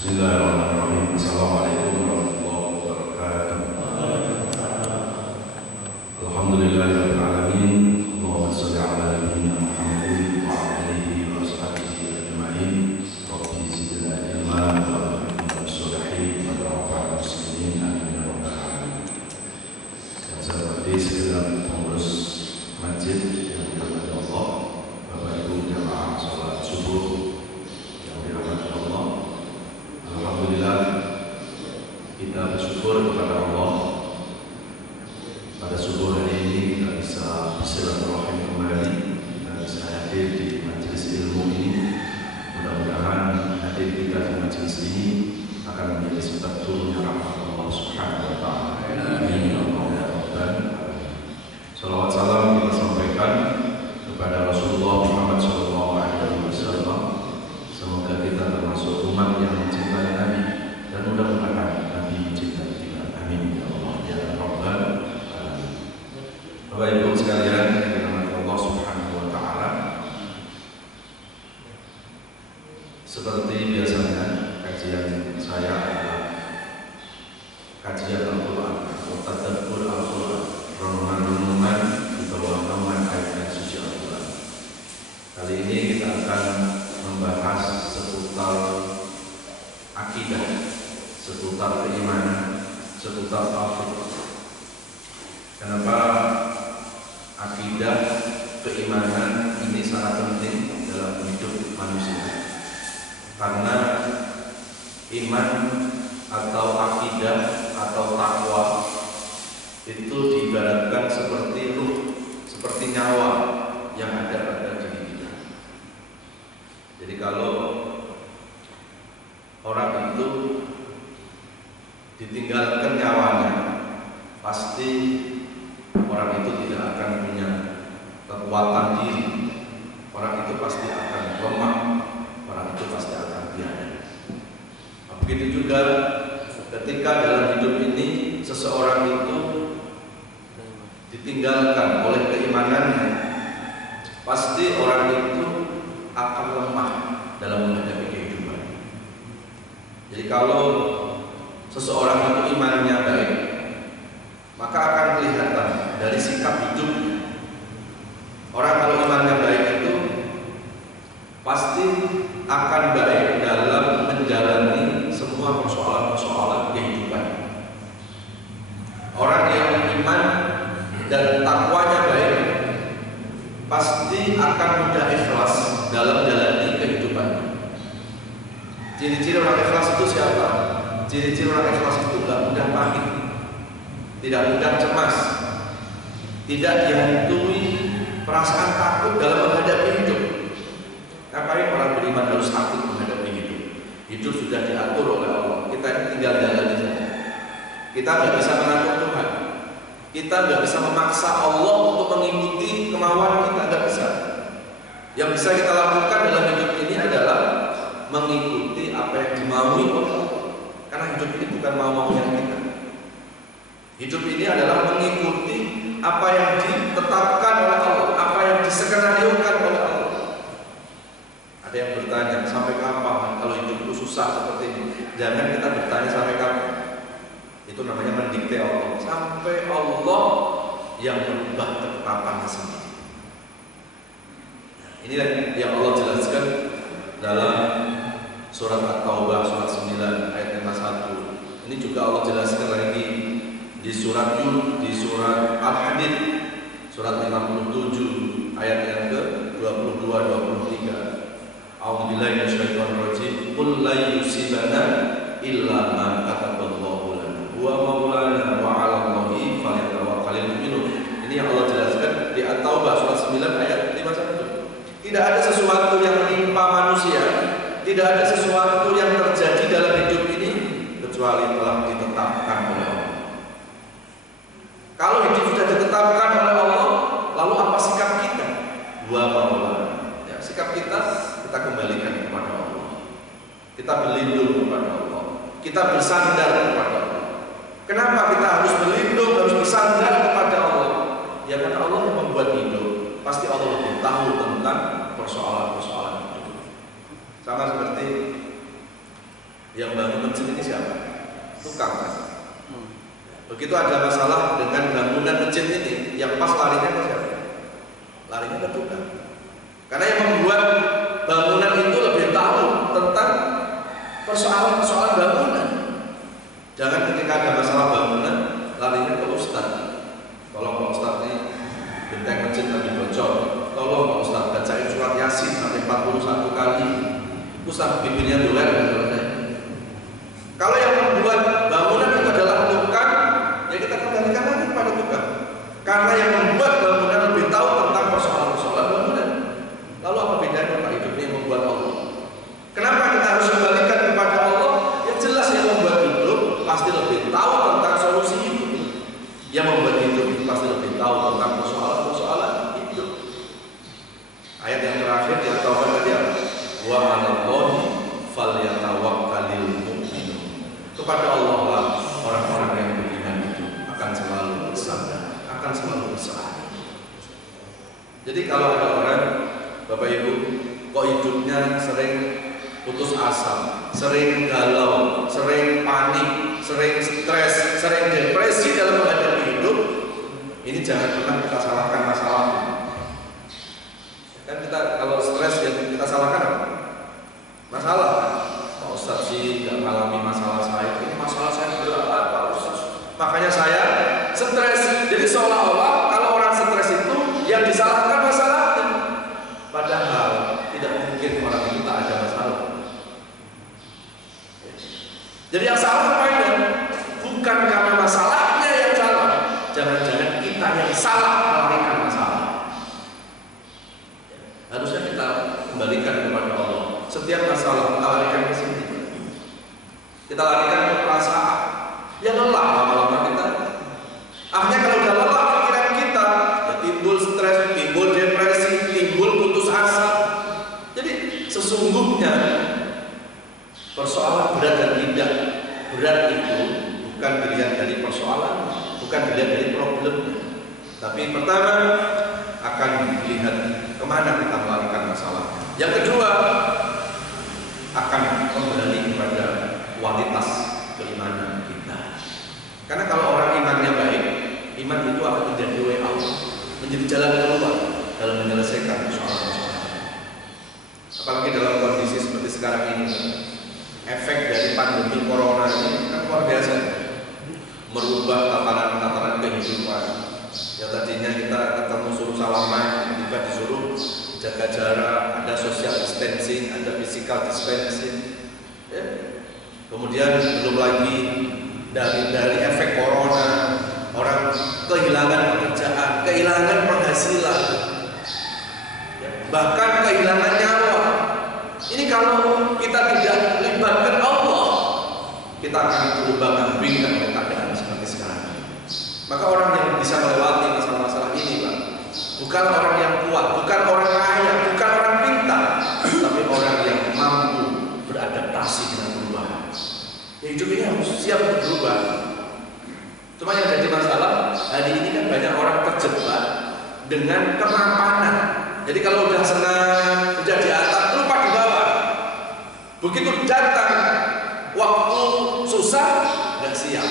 Bismillahirrahmanirrahim. Assalamualaikum warahmatullahi wabarakatuh. Alhamdulillahirabbil alamin. Allahumma shalli ala nabiyyina Muhammadin wa ala alihi wa sahbihi ajma'in. Rabbi zidna ilma wa alhamdulillah sholihin wa rafa'al muslimin amin ya rabbal alamin. Yang saya hormati segenap pengurus masjid yang dirahmati Allah, Bapak Ibu jamaah salat subuh yang dirahmati Allah. Alhamdulillah, kita bersyukur kepada Allah pada subuh hari ini kita bisa bersilaturahim kembali, kita bisa hadir di majelis ilmu ini. Mudah-mudahan hadir kita di majelis ini akan menjadi sebab turunnya rahmat Allah Subhanahu wa taala. Amin ya rabbal alamin. Salawat salam kita sampaikan kepada Rasulullah Muhammad SAW. Semoga kita termasuk umat yang mencintai Nabi dan mudah-mudahan Nabi mencintai kita. Amin ya Allah ya rabbal alamin. Bapak Ibu sekalian yang dirahmati Allah Subhanahu wa taala, seperti biasanya kajian saya adalah kajian Al-Quran atau tadabbur Al-Quran, renungan-renungan di bawah naungan ayat-ayat suci Al-Quran. Kali ini kita akan membahas seputar akidah, seputar keimanan, seputar tauhid. Kenapa akidah, keimanan ini sangat penting dalam hidup manusia? Karena iman atau akidah atau takwa itu diibaratkan seperti ruh, seperti nyawa yang ada pada diri kita. Jadi kalau orang itu ditinggalkan nyawanya, pasti orang itu tidak akan punya kekuatan diri. Orang itu pasti akan lemah, orang itu pasti akan biada. Begitu juga ketika dalam hidup ini seseorang itu ditinggalkan oleh keimanannya, pasti orang itu akan lemah dalam menghadapi kehidupan. Jadi kalau seseorang itu imannya baik, maka akan kelihatan dari sikap hidupnya. Orang kalau imannya baik itu pasti akan baik dalam menjalani semua persoalan-persoalan kehidupan. Orang yang iman dan takwanya baik pasti akan mudah ikhlas dalam menjalani kehidupan. Ciri-ciri orang ikhlas itu siapa? Ciri-ciri orang ikhlas itu tidak mudah panik, tidak mudah cemas, tidak dihantui perasaan takut dalam menghadapi hidup. Ngapain orang beriman harus takut menghadapi hidup? Hidup sudah diatur oleh Allah. Kita tinggal jalani saja. Kita nggak bisa mengatur Tuhan. Kita nggak bisa memaksa Allah untuk mengikuti kemauan kita, nggak bisa. Yang bisa kita lakukan dalam hidup ini adalah mengikuti apa yang dimaui oleh Allah. Karena hidup ini bukan mau-maunya kita. Hidup ini adalah mengikuti apa yang ditetapkan oleh Allah, apa yang diskenariokan oleh Allah. Ada yang bertanya, sampai kapan kalau hidupku susah seperti ini? Jangan kita bertanya sampai kapan. Itu namanya mendikte Allah. Sampai Allah yang merubah ketetapannya sendiri. Inilah yang Allah jelaskan dalam surat At-Taubah surat 9 ayat 51. Ini juga Allah jelaskan lagi di surat Yun, di surat Al-Hadid surat 57 ayat yang ke-22 23. A'udzubillahi minasyaitonir rajim. Qul la yusibana illa ma kataballahu lana wa maulana wa 'alallahi falyatawakkalul mu'minun. Ini yang Allah jelaskan di At-Taubah surat 9 ayat 51. Tidak ada sesuatu yang menimpa manusia, tidak ada sesuatu yang terjadi dalam hidup ini kecuali telah ditetapkan oleh Allah. Kalau hidup sudah ditetapkan oleh Allah, lalu apa sikap kita? Wa maulana. Ya, sikap kita kembalikan kepada Allah. Kita berlindung kepada Allah. Kita bersandar kepada Allah. Kenapa kita harus berlindung, harus bersandar kepada Allah? Ya karena Allah yang membuat hidup. Pasti Allah lebih tahu tentang persoalan-persoalan hidup. Sama seperti Yang bangun masjid ini siapa? Tukang kan? Begitu ada masalah dengan bangunan masjid ini, yang pas larinya ke siapa? Larinya ke tukang. Karena yang membuat bangunan itu lebih tahu tentang persoalan-persoalan bangunan. Jangan ketika ada masalah bangunan larinya ke ustaz. Tolong Pak Ustaz nih, genteng masjid lagi bocor. Tolong Pak Ustaz bacain surat Yasin sampai 41 kali. Ustaz bibirnya doler dan selesai. Kalau yang membuat bangunan itu adalah tukang, ya kita kembalikan lagi kepada tukang. Karena yang membuat bangunan lebih tahu tentang persoalan-persoalan bangunan. Lalu apa bedanya Pak hidup ini membuat Allah? Kenapa kita harus kembalikan kepada Allah? Ya jelas yang membuat hidup pasti lebih tahu tentang solusi hidup. Yang membuat hidup pasti lebih tahu tentang persoalan-persoalan hidup. Ayat yang terakhir di At-Taubah tadi apa? Wa 'alallahi falyatawakkalul mu'minun. Kepada Allah lah orang-orang yang beriman itu akan selalu bersandar, akan selalu berserah. Jadi kalau ada orang, Bapak Ibu, kok hidupnya sering putus asa, sering galau, sering panik, sering stres, sering depresi dalam menghadapi hidup, ini jangan pernah kita salahkan masalahnya. Kan kita kalau stres yang kita salahkan apa? Masalah. Pak Ustaz sih nggak mengalami masalah saya, ini masalah saya berat Pak Ustaz. Makanya saya stres. Jadi seolah-olah kalau orang stres itu yang disalahkan masalahnya. Padahal tidak mungkin orang itu tak ada masalah. Jadi yang salah apa itu? Bukan karena masalahnya yang salah. Jangan-jangan kita yang salah melarikan masalah. Harusnya kita kembalikan kepada Allah. Setiap masalah kita larikan ke sini. Kita larikan ke perasaan. Ya lelah lama-lama kita. Akhirnya kalau udah lelah pikiran kita, ya timbul stres, timbul depresi, timbul putus asa. Jadi sesungguhnya persoalan berat dan tidak berat itu bukan dilihat dari persoalan, bukan dilihat dari problemnya. Tapi pertama akan dilihat kemana kita melarikan masalah. Yang kedua akan kembali kepada kualitas keimanan kita. Karena kalau orang imannya baik, iman itu akan menjadi way out, menjadi jalan keluar dalam menyelesaikan persoalan-persoalan. Apalagi dalam kondisi seperti sekarang ini, efek dari pandemi corona ini kan luar biasa, merubah tatanan-tatanan kehidupan. Ya tadinya kita ketemu suruh salaman, tiba disuruh jaga jarak, ada social distancing, ada physical distancing. Ya. Kemudian belum lagi dari efek corona, orang kehilangan pekerjaan, kehilangan penghasilan, ya, bahkan kehilangan nyawa. Ini kalau kita tidak libatkan Allah, kita akan berubah-ubah dengan keadaan seperti sekarang. Maka orang yang bisa melewati masalah-masalah ini, Pak, bukan orang yang kuat, bukan orang kaya, bukan orang pintar, tapi orang yang mampu beradaptasi dengan perubahan. Ya, hidup ini harus siap untuk berubah. Cuma yang jadi masalah hari ini kan banyak orang terjebak dengan kemapanan. Jadi kalau udah senang, udah di atas, lupa di bawah. Begitu datang waktu susah, nggak siap.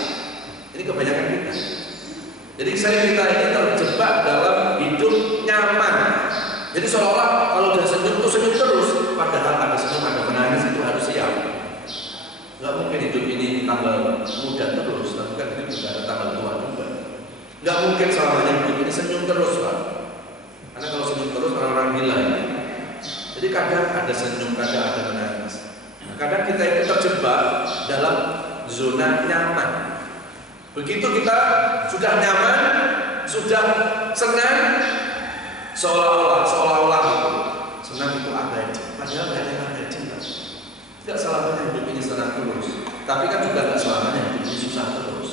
Ini kebanyakan kita. Jadi sering kita ini terjebak dalam hidup nyaman. Jadi seolah-olah kalau udah senyum itu senyum terus, padahal ada senyum, ada menangis, itu harus siap. Nggak mungkin hidup ini tambah muda terus, tapi kan hidup juga ada tambah tua juga. Nggak mungkin selamanya hidup ini senyum terus, Pak. Karena kalau senyum terus orang-orang gila ya. Jadi kadang ada senyum, kadang ada menangis. Nah, kadang kita itu terjebak dalam zona nyaman. Begitu kita sudah nyaman, sudah senang, seolah-olah itu senang itu abadi. Padahal nggak ada yang abadi, Pak. Tidak selamanya hidup ini senang terus, tapi kan juga nggak selamanya hidup ini susah terus.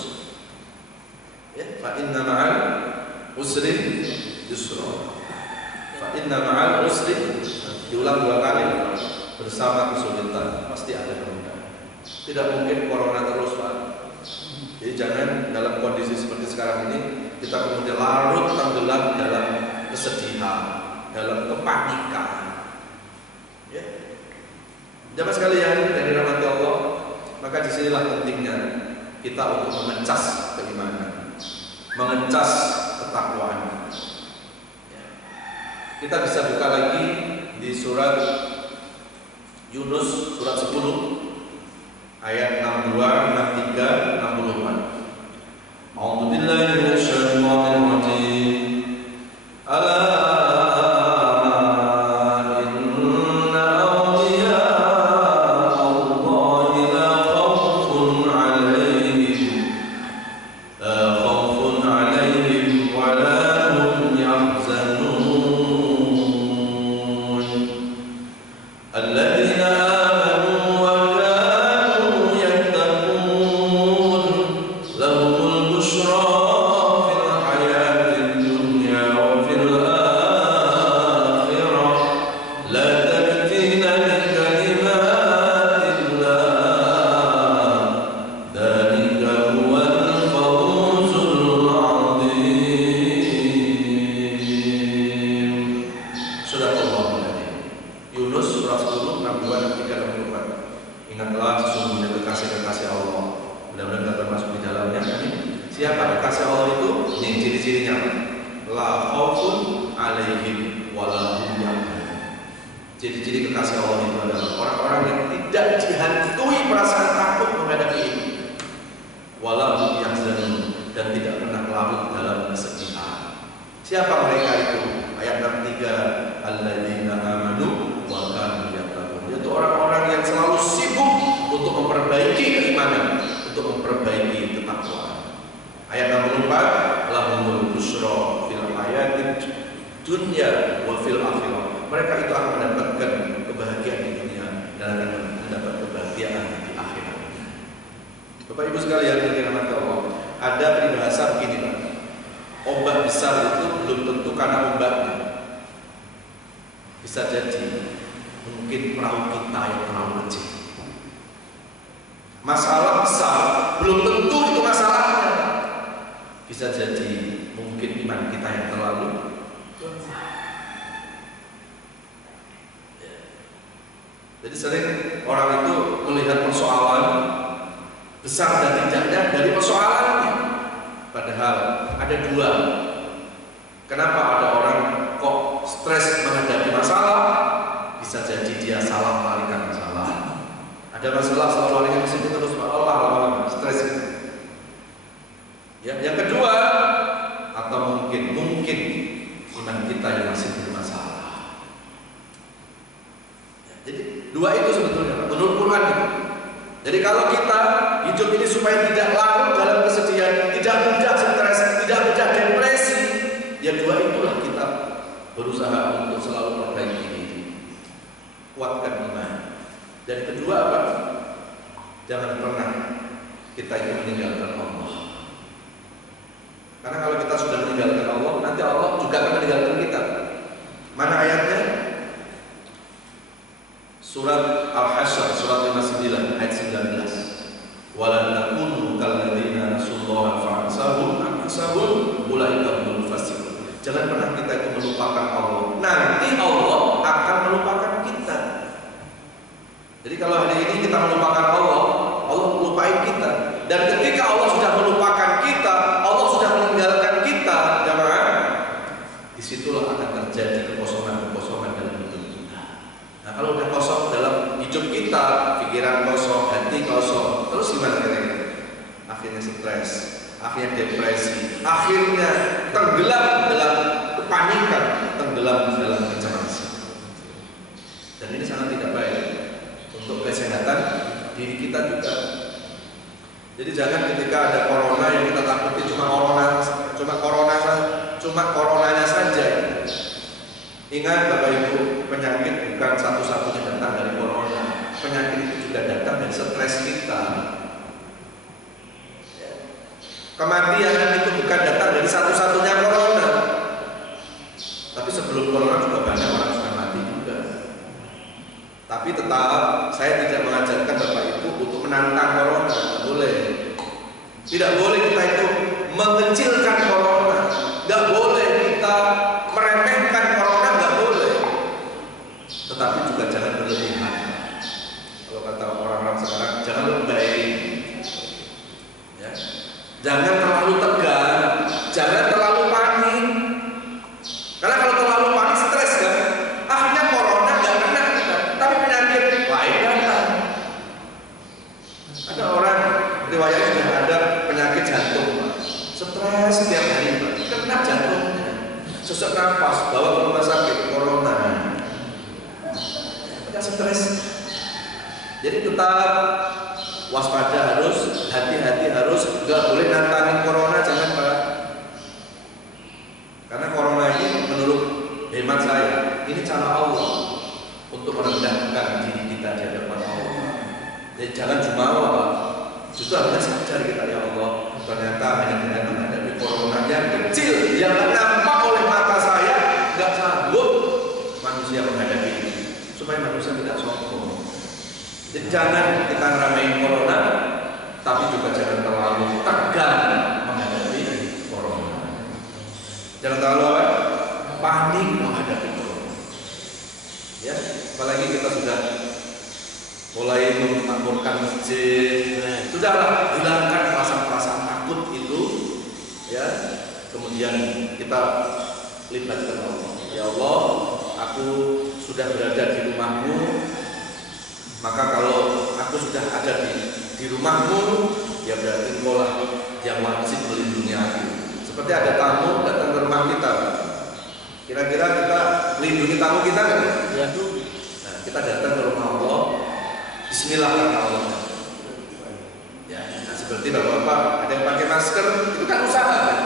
Ya, fa inna ma'al usri yusra. Fa inna ma'al usri, diulang 2 kali, bersama kesulitan pasti ada kemudahan. Tidak mungkin corona terus, Pak. Jadi jangan dalam kondisi seperti sekarang ini kita kemudian larut tenggelam dalam kesedihan, dalam kepanikan. Ya. Jamaah sekalian dari rahmat Allah, Maka disinilah pentingnya kita untuk mengecas keimanan, mengecas ketakwaan. Kita bisa buka lagi di surat Yunus surat 10 ayat 62, 63, 64. A'udzubillahi minasyaitonir rajim. Ala Ciri-ciri kekasih Allah itu adalah orang-orang yang tidak dihantui perasaan takut menghadapi ini, walau yahzanun, dan tidak pernah larut dalam kesedihan. Siapa mereka itu? Ayat 63, alladzina amanu wa kanu yattaqun. Yaitu orang-orang yang selalu sibuk untuk memperbaiki keimanan, untuk memperbaiki ketakwaan. Ayat 64, lahumul busra fil hayatid dunya wa fil akhirah. Mereka itu akan mendapatkan kebahagiaan di dunia dan akan mendapat kebahagiaan di akhirat. Bapak Ibu sekalian yang dirahmati Allah, ada peribahasa begini Pak. Ombak besar itu belum tentu karena ombaknya. Bisa jadi mungkin perahu kita yang terlalu kecil. Masalah besar belum tentu itu masalahnya. Bisa jadi mungkin iman kita yang terlalu Jadi sering orang itu melihat persoalan besar dan tidaknya dari persoalannya. Padahal ada dua. Kenapa ada orang kok stres menghadapi masalah? Bisa jadi dia salah mengalihkan masalah. Ada masalah selalu larinya ke situ terus Allah lama-lama stres. Ya, yang kedua, atau mungkin iman kita yang masih bermasalah. Jadi dua itu sebetulnya menurut Quran itu. Jadi kalau kita hidup ini supaya tidak larut dalam kesedihan, tidak mudah stres, tidak mudah depresi, ya dua itulah kita berusaha untuk selalu perbaiki diri, kuatkan iman. Dan kedua apa? Jangan pernah kita itu meninggalkan Allah. Karena kalau kita sudah meninggalkan Allah, nanti Allah juga akan meninggalkan kita. Mana ayatnya? Surat Al-Hasyr surat 59 ayat 19. Walan takunu kalladzina nasullaha fa'ansahum anfusahum ulaika humul fasiqun. Jangan pernah kita itu melupakan Allah. Nanti Allah akan melupakan kita. Jadi kalau hari ini kita melupakan Allah, Allah melupakan kita. Dan ketika Allah sudah melupakan kita, Allah sudah meninggalkan kita, jemaah, disitulah akan terjadi kekosongan-kekosongan dalam hidup kita. Nah, kalau udah kosong dalam hidup kita, pikiran kosong, hati kosong, terus gimana kira-kira? Akhirnya stres, akhirnya depresi, akhirnya tenggelam dalam kepanikan, tenggelam dalam kecemasan. Dan ini sangat tidak baik untuk kesehatan diri kita juga. Jadi jangan ketika ada corona yang kita takuti cuma coronanya saja. Ingat Bapak Ibu, penyakit bukan satu-satunya datang dari corona. Penyakit itu juga datang dari stres kita. Kematian itu bukan datang dari satu-satunya corona. Tapi sebelum corona juga banyak orang sudah mati juga. Tapi tetap saya tidak mengajarkan Bapak Ibu untuk menantang corona, tidak boleh. Tidak boleh kita itu mengecilkan corona, tidak boleh kita meremehkan corona, tidak boleh. Tetapi juga jangan berlebihan. Kalau kata orang-orang sekarang, jangan lebay. Jangan terlalu tegang, jangan terlalu panik. Karena kalau terlalu panik stres kan, akhirnya corona nggak kena kita, tapi penyakit lain datang. Ada orang riwayatnya sudah ada penyakit jantung, stres setiap hari, kena jantungnya, sesak nafas, bawa ke rumah sakit, corona. Ada stres. Jadi tetap waspada harus, hati-hati harus, nggak boleh nantangin corona, jangan Pak. Karena corona ini menurut hemat saya, ini cara Allah untuk merendahkan diri kita di hadapan Allah. Jadi jangan jumawa Pak. Justru harusnya sadar kita, ya Allah, ternyata hanya dengan menghadapi corona yang kecil, yang nampak oleh mata saya, nggak sanggup manusia menghadapi ini. Supaya manusia tidak sombong. Jadi jangan kita ngeramein corona, tapi juga jangan terlalu tegang menghadapi corona. Jangan terlalu panik menghadapi corona. Ya, apalagi kita sudah mulai memakmurkan masjid. Sudahlah, hilangkan perasaan-perasaan takut itu. Ya, kemudian kita libatkan Allah. Ya Allah, aku sudah berada di rumahmu. Maka kalau aku sudah ada di rumahmu, ya berarti Engkau lah yang wajib melindungi aku. Seperti ada tamu datang ke rumah kita, kira-kira kita melindungi tamu kita kan? Ya. Nah, kita datang ke rumah Allah, Bismillah kata Allah. Ya, nah, seperti bapak-bapak ada yang pakai masker, itu kan usaha kan?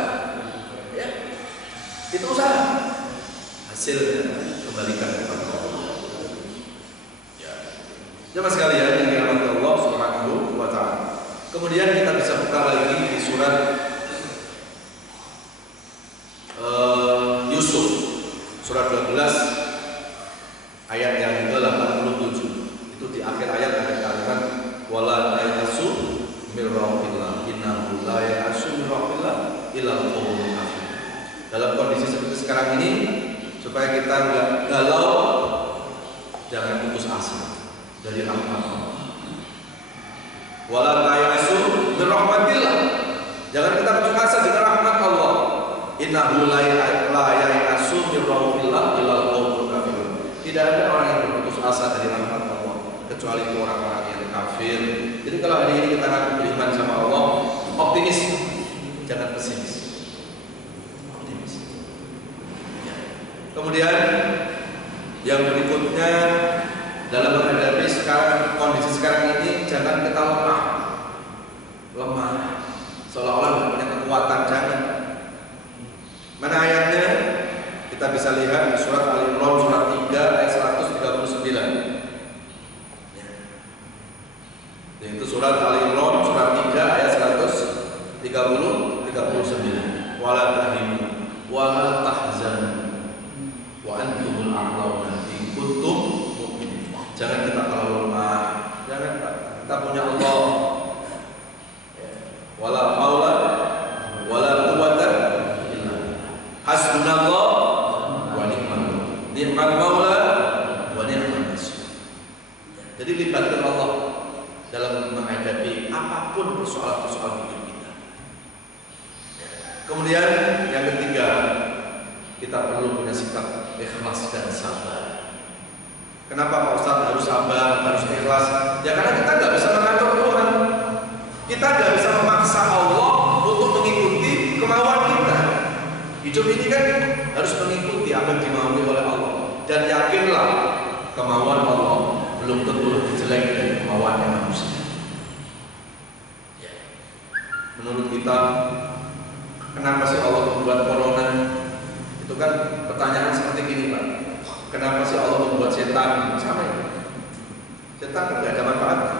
Ya, itu usaha. Hasilnya kembalikan kepada Allah. Jemaah sekalian yang dirahmati Allah Subhanahu wa taala. Kemudian kita bisa buka lagi di surat Yusuf surat 12 ayat yang ke-87. Itu di akhir ayat ada kalimat wala ta'asu mir rauhillah innahu la ya'asu mir rauhillah illa al-qawmul kafir. Dalam kondisi seperti sekarang ini, supaya kita enggak galau, jangan putus asa dari rahmat Allah. Wala ta'asu mir rahmatillah. Jangan kita putus asa dengan rahmat Allah. Innahu la ya'asu mir rauhillah illa al-qawmul kafir. Tidak ada orang yang berputus asa dari rahmat Allah kecuali orang-orang yang kafir. Jadi kalau hari ini kita akan beriman sama Allah, optimis, jangan pesimis. Optimis. Ya. Kemudian yang berikutnya, dalam menghadapi sekarang kondisi sekarang ini, jangan kita lemah, seolah-olah tidak punya kekuatan. Jangan. Mana ayatnya? Kita bisa lihat di surat Al-Imran surat 3 ayat 139. Yaitu surat Al-Imran surat 3 ayat 139. Wala tahinu wala tahzanu wa antumul a'launa in kuntum mu'minin. Jangan kita terlalu lemah. Jangan, kita punya Allah. Wala haula wala quwwata illa billah. Hasbunallah wa ni'mal maula wa ni'mal nasir. Jadi libatkan Allah dalam menghadapi apapun persoalan-persoalan hidup kita. Kemudian yang ketiga, kita perlu punya sikap ikhlas dan sabar. Kenapa Pak Ustadz harus sabar, harus ikhlas? Ya karena kita nggak bisa mengatur Tuhan. Kita nggak bisa memaksa Allah untuk mengikuti kemauan kita. Hidup ini kan harus mengikuti apa yang dimaui oleh Allah. Dan yakinlah kemauan Allah belum tentu lebih jelek dari kemauannya manusia. Ya. Menurut kita, kenapa sih Allah membuat corona? Itu kan pertanyaan seperti gini Pak. Kenapa sih Allah membuat setan? Sama ya. Setan kan tidak ada manfaatnya.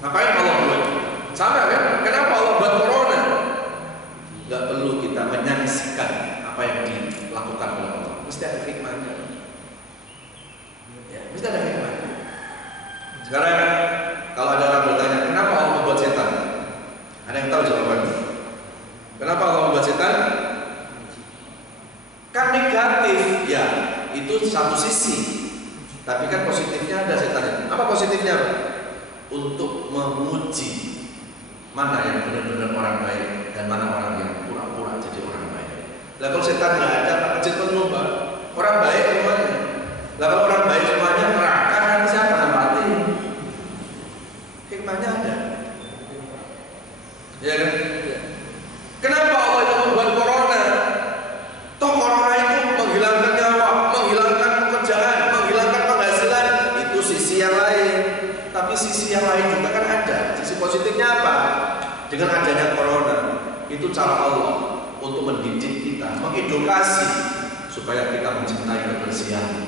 Ngapain Allah buat? Sama kan? Kenapa Allah buat corona? Gak perlu kita menyaksikan apa yang dilakukan oleh Allah. Mesti ada hikmahnya. Ya, mesti ada hikmahnya. Sekarang kalau ada orang bertanya, kenapa Allah membuat setan? Ada yang tahu jawabannya? Kenapa Allah membuat setan? Kan negatif, ya itu satu sisi. Tapi kan positifnya ada setannya. Apa positifnya? Untuk menguji mana yang benar-benar orang baik dan mana orang yang pura-pura jadi orang baik. Lah kalau setan nggak ada, Pak masjid penuh Pak. Orang baik semuanya. Lah kalau orang baik semuanya neraka, nanti siapa yang mati? Hikmahnya ada. Ya kan? Kenapa Allah itu membuat corona? Toh corona itu menghilangkan nyawa, menghilangkan pekerjaan, menghilangkan penghasilan. Itu sisi yang lain. Tapi sisi yang lain juga kan ada. Sisi positifnya apa? Dengan adanya corona, itu cara Allah untuk mendidik kita, mengedukasi supaya kita mencintai kebersihan.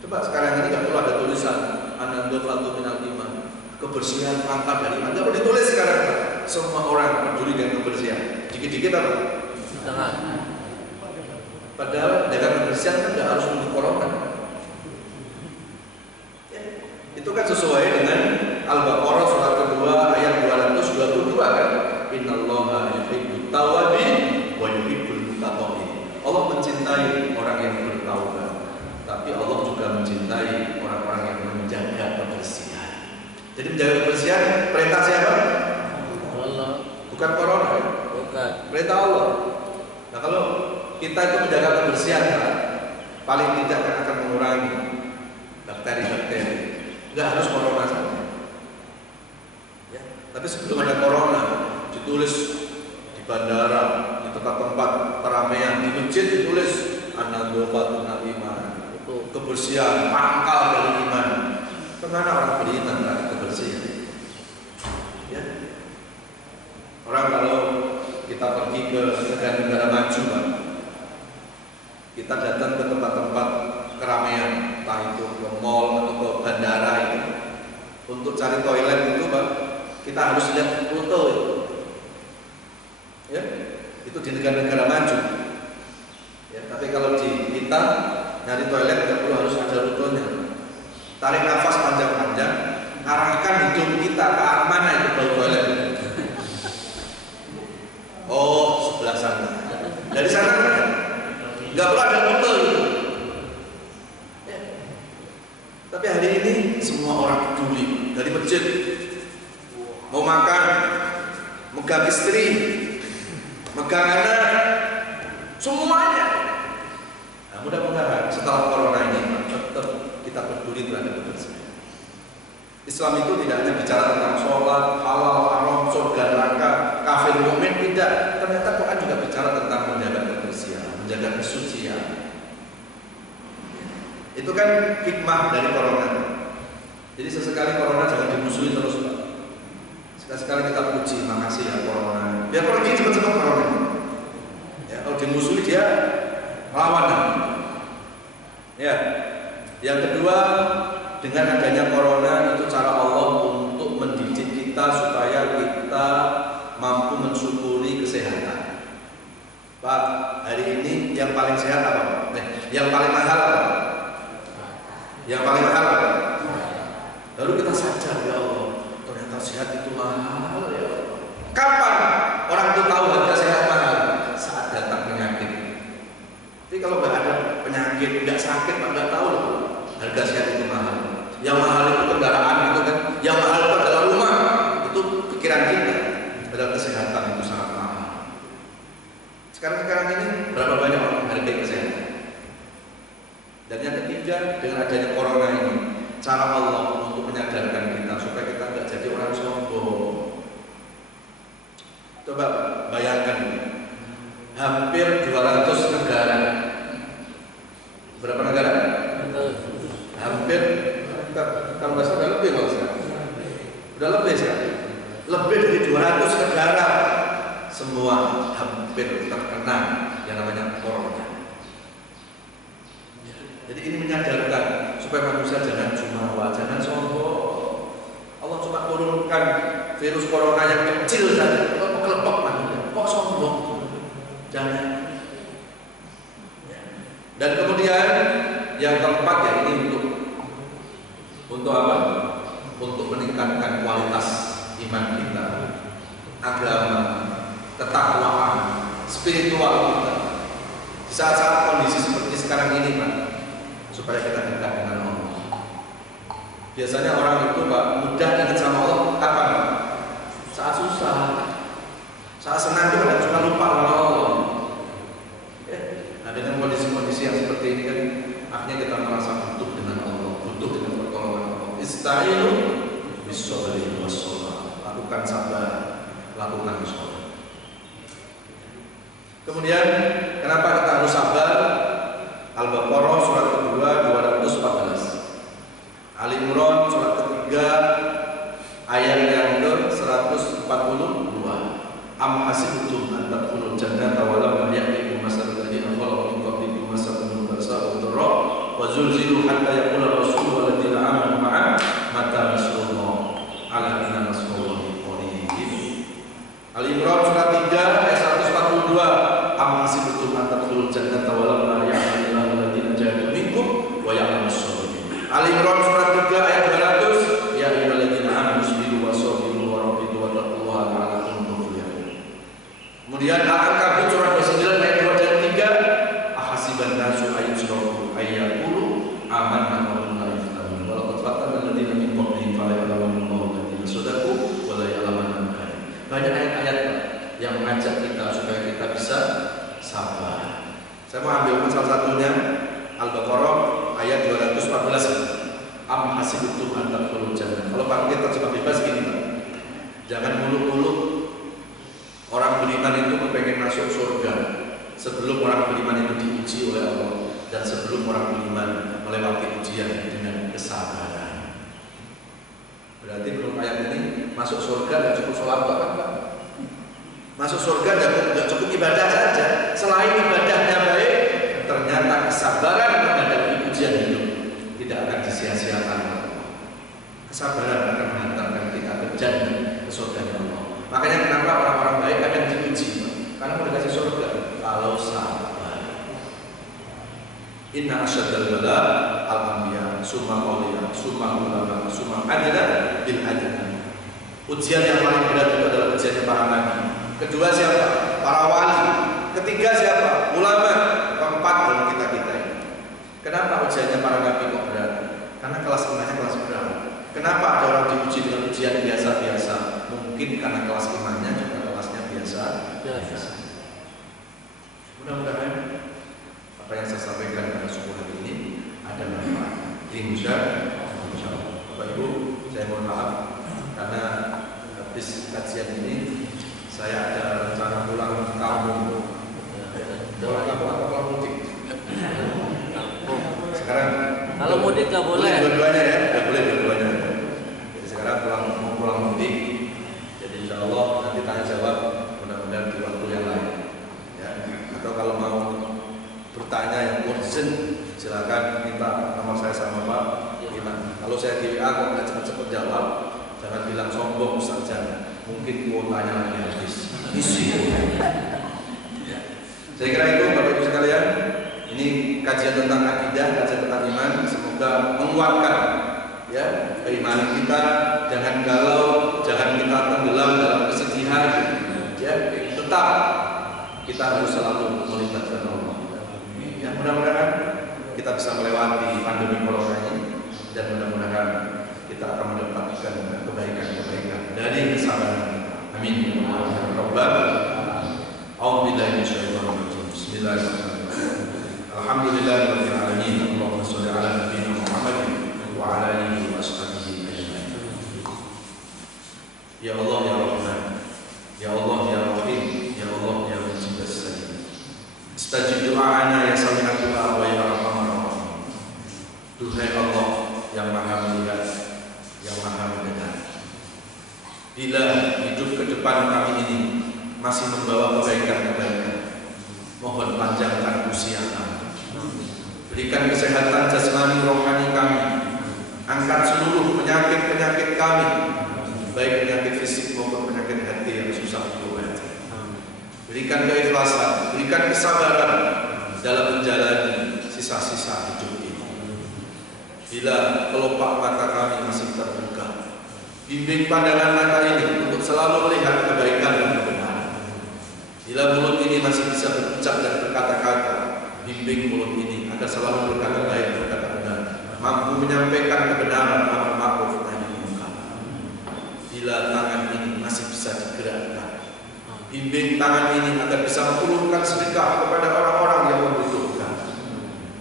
Coba sekarang ini nggak perlu ada tulisan Anandofatu minal iman, kebersihan pangkal dari iman. Nggak perlu ditulis sekarang. Semua orang peduli dengan kebersihan. Dikit-dikit apa? Jangan. Padahal jaga kebersihan kan nggak harus untuk corona. Ya, itu kan sesuai dengan Al-Baqarah surat kedua ayat 222 kan? Innallaha yuhibbut tawwabin wa yuhibbul mutatahhirin. Allah mencintai orang yang bertaubat, tapi Allah juga mencintai orang-orang yang menjaga kebersihan. Jadi menjaga kebersihan perintah siapa? Allah. Bukan corona. Bukan. Perintah Allah. Nah kalau kita itu menjaga kebersihan, kan, paling tidak akan mengurangi bakteri-bakteri. Nggak harus corona saja. Ya. Tapi sebelum ada corona, ditulis di bandara, di tempat-tempat keramaian, di masjid ditulis Anandofatu minal iman, kebersihan pangkal dari iman. Kemana orang beriman dari kebersihan? Ya. Orang kalau kita pergi ke negara-negara maju, Pak, kita datang ke tempat-tempat keramaian, entah itu ke mall atau ke bandara itu, untuk cari toilet itu, Pak, kita harus lihat rute itu. Ya, itu di negara-negara maju. Ya, tapi kalau di kita nyari toilet nggak perlu harus ada rutenya. Tarik nafas panjang-panjang, arahkan hidung kita ke arah mana itu bau toilet itu. Oh, sebelah sana. Dari sana nggak perlu ada rute gitu. Ya. Tapi hari ini semua orang peduli. Dari masjid mau makan, megang istri, megang anak, semuanya. Nah, mudah-mudahan setelah corona ini tetap kita peduli terhadap kebersihan. Islam itu tidak hanya bicara tentang sholat, halal, haram, surga, neraka, kafir, mukmin, tidak. Ternyata Quran juga bicara tentang menjaga kebersihan, menjaga kesucian. Itu kan hikmah dari corona. Jadi sesekali corona jangan dimusuhi terus, Pak. Sekali-sekali kita puji, makasih ya corona. Biar pergi cepat-cepat corona. Ya, kalau dimusuhi dia melawan. Ya. Yang kedua, dengan adanya corona itu cara Allah untuk mendidik kita supaya kita mampu mensyukuri kesehatan. Pak, hari ini yang paling sehat apa? Yang paling mahal apa? Yang paling mahal apa? Lalu kita sadar, ya Allah, ternyata sehat itu mahal ya. Kapan orang itu tahu harga sehat mahal? Saat datang penyakit. Tapi kalau nggak ada penyakit, nggak sakit, nggak tahu loh harga sehat itu mahal. Yang mahal itu kendaraan itu kan, yang mahal itu adalah rumah. Itu pikiran kita. Padahal kesehatan itu sangat mahal. Sekarang ini berapa banyak orang menghargai kesehatan? Dan yang ketiga, dengan adanya corona ini, cara Allah untuk menyadarkan kita supaya kita nggak jadi orang sombong. Coba bayangkan, hampir 200 negara. Berapa negara? Hampir, kalau nggak salah lebih kalau sekarang. Udah lebih sekarang. Lebih dari 200 negara. Semua hampir terkena yang namanya corona. Jadi ini menyadarkan supaya manusia jangan jumawa, jangan sombong. Allah cuma turunkan virus corona yang kecil saja, kok kelepok manusia, kok sombong? Jangan. Dan kemudian yang keempat ya ini untuk apa? Untuk meningkatkan kualitas iman kita, agama, ketakwaan, spiritual kita. Di saat-saat kondisi seperti sekarang ini, Pak, supaya kita dekat dengan Allah. Biasanya orang itu, Pak, mudah ingat sama Allah kapan? Saat susah. Saat senang itu kadang suka lupa sama Allah. Ya. Nah dengan kondisi-kondisi yang seperti ini kan, akhirnya kita merasa butuh dengan Allah, butuh dengan pertolongan Allah. Ista'inu bis-sabri was-shalah. Lakukan sabar, lakukan sholat. Kemudian kenapa kita harus sabar? Al-Baqarah surat kedua 214, Ali Imran surat ketiga ayat yang ke-142. Am hasibtum an tadkhulul jannata wa lam ya'tikum masalul ladzina khalu min qablikum masalul ba'sa wad dharra wa zulzilu hatta yaqula rasul wal ladzina amanu ma'a mata nasrullah ala inna nasrullahi qarib. Ali Imran surat 3 ayat 142. Am hasibtum an tadkhulul jannata wa lam ya'tikum ladzina jahadu minkum wa ya'lamus sabirin. Ali Imran surat 3 ayat 200. Ya ayyuhalladzina amanu sabiru wa sabiru wa rabitu wa taqullaha la'allakum tuflihun. Kemudian Al-Ankabut surat 29 ayat 2 dan 3. Ahasiban nasu ayyusrafu ayyaqulu amanna wa hum la yuftanun. Wa laqad fatanna alladziina min qablihim fala ya'lamanna Allahu alladziina shadaqu wa la ya'lamanna al-kadhib. Banyak ayat-ayat yang mengajak kita supaya kita bisa sabar. Saya mau ambilkan salah satunya Al-Baqarah ayat 214. Am hasibtum an tadkhulul jannah. Kalau pakai terjemah bebas gini, Pak. Jangan muluk-muluk orang beriman itu kepengen masuk surga sebelum orang beriman itu diuji oleh Allah dan sebelum orang beriman melewati ujian dengan kesabaran. Berarti menurut ayat ini masuk surga tidak cukup sholat Pak. Masuk surga tidak cukup ibadah saja. Selain ibadahnya baik, ternyata kesabaran menghadapi ujian hidup tidak akan disia-siakan. Kesabaran akan menghantarkan kita ke jannah, ke surga Allah. Makanya kenapa orang-orang baik akan diuji? Karena mau dikasih surga kalau sabar. Inna asyaddal bala al-anbiya summa awliya summa ulama summa adna bil adna. Ujian yang paling berat itu adalah ujiannya para nabi. Kedua siapa? Para wali. Ketiga siapa? Ulama. Keempat dalam kita-kita ini. Kenapa ujiannya para nabi kok berat? Karena kelas imannya kelas berat. Kenapa ada orang diuji dengan ujian biasa-biasa? Mungkin karena kelas imannya juga kelasnya biasa. Mudah-mudahan apa yang saya sampaikan pada subuh hari ini ada manfaat. Insya Allah. Bapak Ibu, saya mohon maaf karena habis kajian ini saya ada rencana pulang kampung. Pulang kampung atau pulang mudik? Sekarang kalau mudik nggak boleh. Dua-duanya ya, nggak boleh dua-duanya. Jadi sekarang mau pulang mudik. Jadi insya Allah nanti tanya jawab mudah-mudahan di waktu yang lain. Ya. Atau kalau mau bertanya yang urgent silakan minta nomor saya sama Pak Iman. Kalau saya di WA kok nggak cepat-cepat jawab, jangan bilang sombong saja. Mungkin kuotanya lagi habis. Isi. Ya. Saya kira itu Bapak Ibu sekalian. Ini kajian tentang akidah, kajian tentang iman. Semoga menguatkan ya keimanan kita. Jangan galau, jangan kita tenggelam dalam kesedihan. Ya, tetap kita harus selalu melibatkan Allah. Ya, mudah-mudahan kita bisa melewati pandemi corona ini dan mudah-mudahan kita akan mendapatkan kebaikan-kebaikan dari kesabaran kita. Amin. Rabbana a'udzubillahi minasyaitonir rajim. Bismillahirrahmanirrahim. Alhamdulillahirabbil alamin. Allahumma shalli ala nabiyyina Muhammadin wa ala alihi wa ashabihi ajma'in. Ya Allah ya Rahman, ya Allah ya Rahim, ya Allah ya Mujib as-salim. Istajib du'ana ya sami'a du'a wa ya arhamar rahimin. Duhai Allah yang Maha melihat, yang Maha mendengar. Bila hidup ke depan kami ini masih membawa kebaikan-kebaikan, mohon panjangkan usia kami. Berikan kesehatan jasmani rohani kami. Angkat seluruh penyakit-penyakit kami, baik penyakit fisik maupun penyakit hati yang susah diobati. Berikan keikhlasan, berikan kesabaran dalam menjalani sisa-sisa hidup ini. Bila kelopak mata kami masih terbuka, bimbing pandangan mata ini untuk selalu melihat kebaikan dan kebenaran. Bila mulut ini masih bisa berucap dan berkata-kata, bimbing mulut ini agar selalu berkata baik, berkata benar, mampu menyampaikan kebenaran, amar ma'ruf nahi munkar. Bila tangan ini masih bisa digerakkan, Bimbing tangan ini agar bisa menulurkan sedekah kepada orang-orang yang membutuhkan.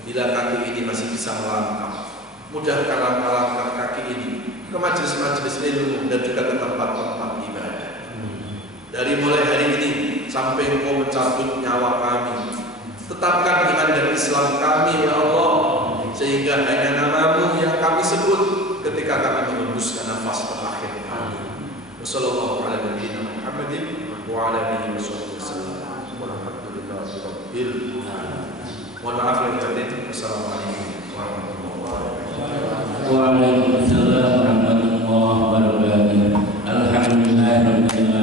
Bila kaki ini masih bisa melangkah, mudahkan langkah-langkah kaki ini ke majelis-majelis ilmu dan juga ke tempat-tempat ibadah. Dari mulai hari ini sampai Engkau mencabut nyawa kami, tetapkan iman dan Islam kami ya Allah, sehingga hanya nama-Mu yang kami sebut ketika kami mengembuskan nafas terakhir kami. Wassallallahu ala nabiyyina Muhammadin wa ala alihi wasallam. Walhamdulillahirabbil alamin. Mohon maaf lahir batin. Wassalamualaikum warahmatullahi wabarakatuh. Waalaikumsalam warahmatullahi wabarakatuh. Alhamdulillah.